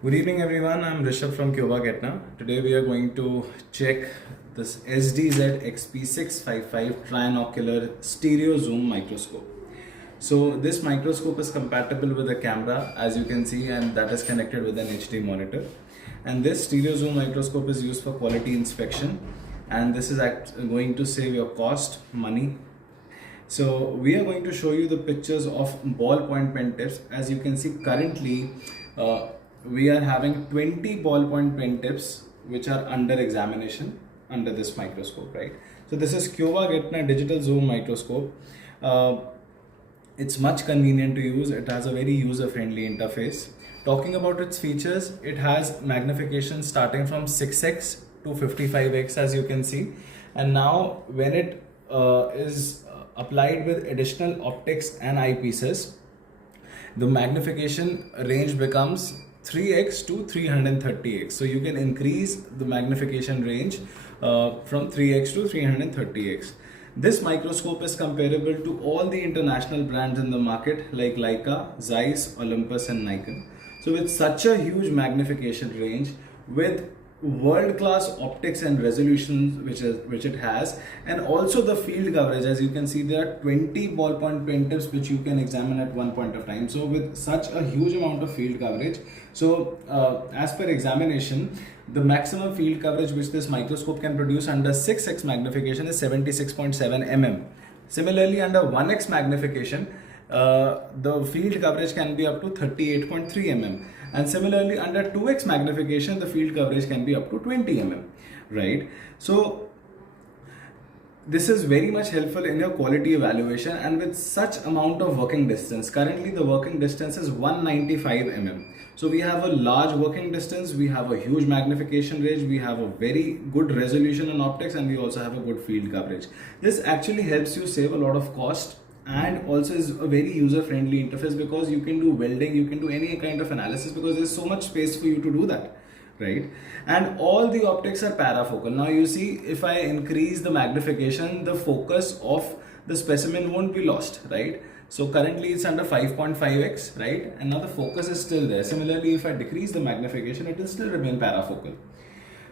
Good evening everyone, I'm Rishabh from Kyowa-Getner. Today we are going to check this SDZ XP655 trinocular stereo zoom microscope. So this microscope is compatible with a camera, as you can see, and that is connected with an HD monitor. And this stereo zoom microscope is used for quality inspection, and this is going to save your cost, money. So we are going to show you the pictures of ballpoint pen tips. As you can see currently, we are having 20 ballpoint pen tips which are under examination under this microscope, right? So this is Kyowa-Getner digital zoom microscope. It's much convenient to use. It has a very user-friendly interface. Talking about its features, it has magnification starting from 6x to 55x, as you can see. And now when it is applied with additional optics and eyepieces, the magnification range becomes 3x to 330x. So you can increase the magnification range from 3x to 330x. This microscope is comparable to all the international brands in the market like Leica, Zeiss, Olympus and Nikon. So with such a huge magnification range, with world-class optics and resolutions which it has, and also the field coverage, as you can see there are 20 ballpoint pen tips which you can examine at one point of time. So with such a huge amount of field coverage, so as per examination, the maximum field coverage which this microscope can produce under 6x magnification is 76.7 mm. Similarly, under 1x magnification, the field coverage can be up to 38.3 mm. And similarly, under 2x magnification, the field coverage can be up to 20 mm, right? So this is very much helpful in your quality evaluation, and with such amount of working distance. Currently the working distance is 195 mm. So we have a large working distance, we have a huge magnification range, we have a very good resolution in optics, and we also have a good field coverage. This actually helps you save a lot of cost, and also is a very user-friendly interface because you can do welding, you can do any kind of analysis because there's so much space for you to do that, right? And all the optics are parafocal. Now you see, if I increase the magnification, the focus of the specimen won't be lost, right? So currently it's under 5.5x, right? And now the focus is still there. Similarly, if I decrease the magnification, it will still remain parafocal.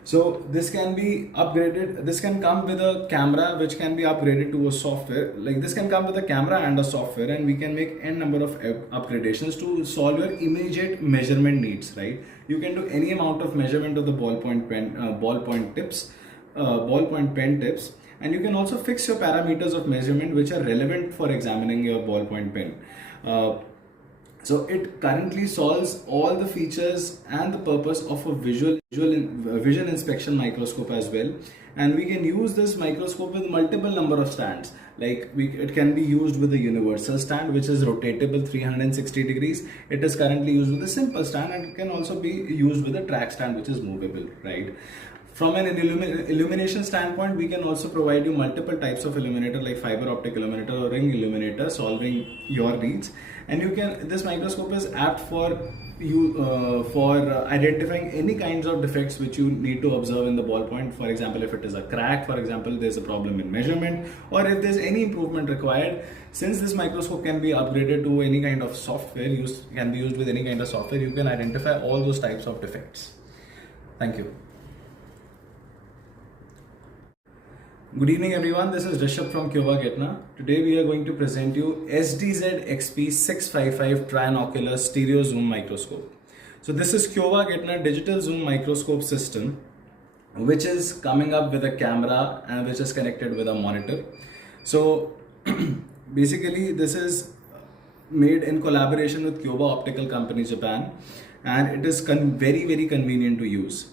So this can be upgraded. This can come with a camera which can be upgraded to a software. Like this can come with a camera and a software, and we can make n number of upgradations to solve your immediate measurement needs, right? You can do any amount of measurement of the ballpoint pen tips, and you can also fix your parameters of measurement which are relevant for examining your ballpoint pen. So it currently solves all the features and the purpose of a vision inspection microscope as well. And we can use this microscope with multiple number of stands. Like it can be used with a universal stand which is rotatable 360 degrees. It is currently used with a simple stand, and it can also be used with a track stand which is movable, right? From an illumination standpoint, we can also provide you multiple types of illuminator like fiber optic illuminator or ring illuminator, solving your needs. And you can, this microscope is apt for identifying any kinds of defects which you need to observe in the ballpoint. For example, if it is a crack, for example, there's a problem in measurement, or if there's any improvement required. Since this microscope can be upgraded to any kind of software, can be used with any kind of software, you can identify all those types of defects. Thank you. Good evening everyone, this is Rishabh from Kyowa-Getner. Today we are going to present you SDZ XP655 trinocular stereo zoom microscope. So this is Kyowa-Getner digital zoom microscope system which is coming up with a camera and which is connected with a monitor. So basically this is made in collaboration with Kyowa Optical Company Japan, and it is very convenient to use.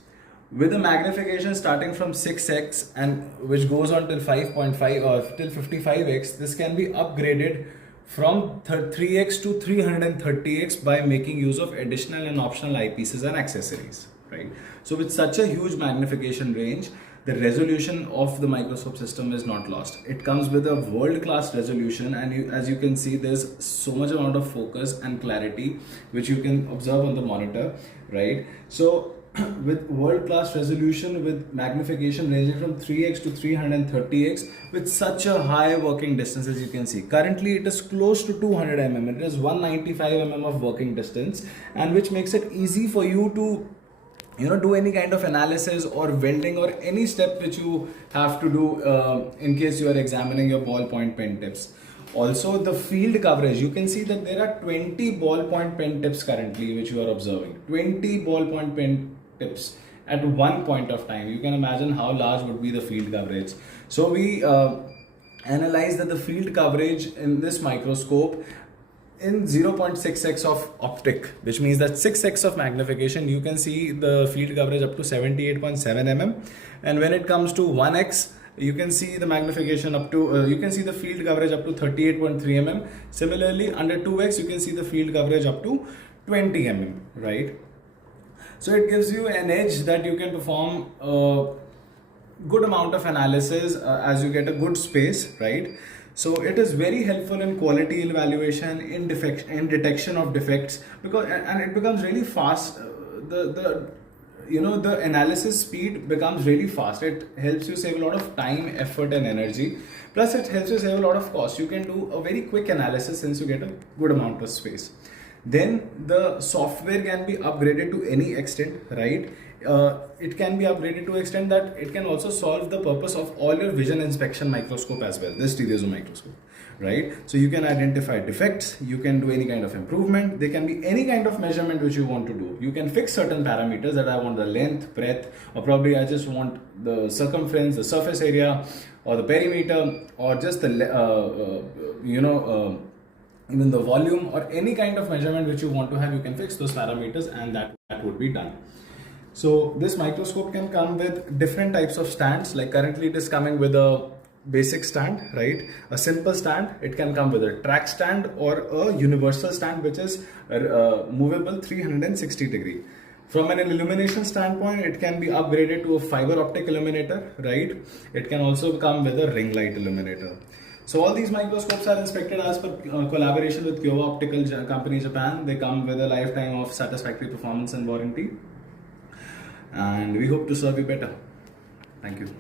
With a magnification starting from 6x and which goes on till 5.5 or till 55x, this can be upgraded from 3x to 330x by making use of additional and optional eyepieces and accessories, right? So with such a huge magnification range, the resolution of the microscope system is not lost. It comes with a world-class resolution, and as you can see, there's so much amount of focus and clarity which you can observe on the monitor, right? So with world-class resolution with magnification ranging from 3x to 330x with such a high working distance. As you can see, currently it is close to 200 mm. It is 195 mm of working distance, and which makes it easy for you to do any kind of analysis or welding or any step which you have to do in case you are examining your ballpoint pen tips. Also, the field coverage, you can see that there are 20 ballpoint pen tips currently which you are observing. 20 ballpoint pen tips at one point of time. You can imagine how large would be the field coverage. So we analyzed that the field coverage in this microscope in 0.6x of optic, which means that 6x of magnification, you can see the field coverage up to 78.7 mm, and when it comes to 1x, you can see the magnification up to you can see the field coverage up to 38.3 mm. Similarly, under 2x, you can see the field coverage up to 20 mm, right? So it gives you an edge that you can perform a good amount of analysis as you get a good space, right? So it is very helpful in quality evaluation, in detection of defects, because and it becomes really fast. The analysis speed becomes really fast. It helps you save a lot of time, effort and energy. Plus it helps you save a lot of cost. You can do a very quick analysis since you get a good amount of space. Then the software can be upgraded to any extent, right? It can be upgraded to extent that it can also solve the purpose of all your vision inspection microscope as well, this stereoscope microscope, right? So you can identify defects, you can do any kind of improvement, there can be any kind of measurement which you want to do. You can fix certain parameters that I want the length, breadth, or probably I just want the circumference, the surface area, or the perimeter, or just the even the volume, or any kind of measurement which you want to have. You can fix those parameters and that would be done. So this microscope can come with different types of stands. Like currently it is coming with a basic stand, right? A simple stand. It can come with a track stand or a universal stand which is movable 360 degree. From an illumination standpoint, it can be upgraded to a fiber optic illuminator, right? It can also come with a ring light illuminator. So all these microscopes are inspected as per collaboration with Kyowa-Tokyo company, Japan. They come with a lifetime of satisfactory performance and warranty. And we hope to serve you better. Thank you.